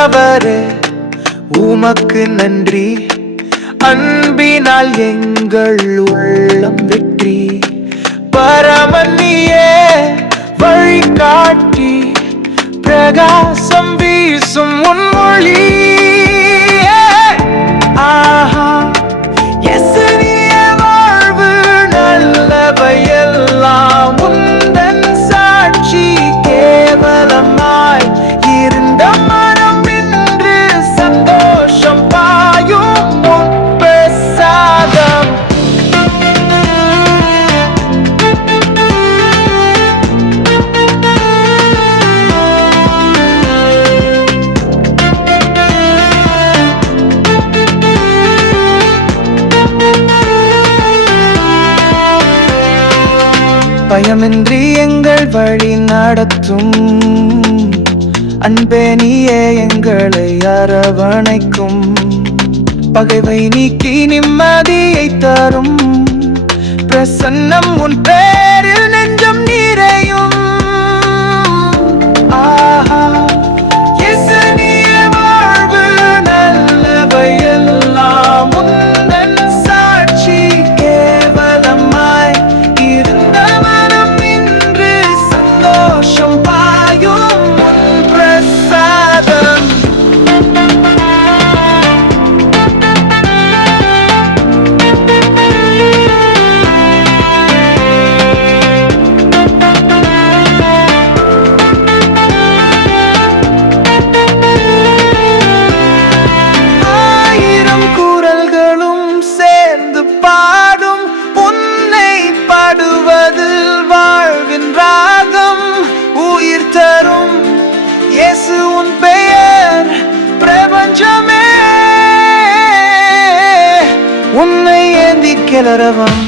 நல்லவரே உமக்கு நன்றி. அன்பினால் எங்கள் உள்ளம் வெற்றி. பரமன் நீயே வழிகாட்டி, பிரகாசம் வீசும் உன் மொழி. ஆஹா, இயேசு நீயே வாழ்வு, நல்லவையெல்லாம் உந்தன் சாட்சி. கேவலமாய் இருந்த மனம் இன்று சந்தோஷம் பாயும் உன் பிரசாதம். பயமின்றி எங்கள் வழி நடத்தும் அன்பே நீயே எங்களை அரவணைக்கும். பகைவை நீக்கி நிம்மதியை தரும் பிரசன்னம் உன் பேரில் நெஞ்சம் நிறையும். ஆஹா, இயேசு நீயே வாழ்வு, நல்லவையெல்லாம் உந்தன் சாட்சி. கேவலமாய் இருந்த மனம் இன்று சந்தோஷம் பாயும் உன் பிரசாதம். ஆயிரம் குரல்களும் சேர்ந்து பாடும் உன்னை பாடுவதில் வாழ்வின் ராகம். உயிர் தரும் இயேசு உன் பெயர், பிரபஞ்சமே உன்னை ஏந்தி கிளறவம்.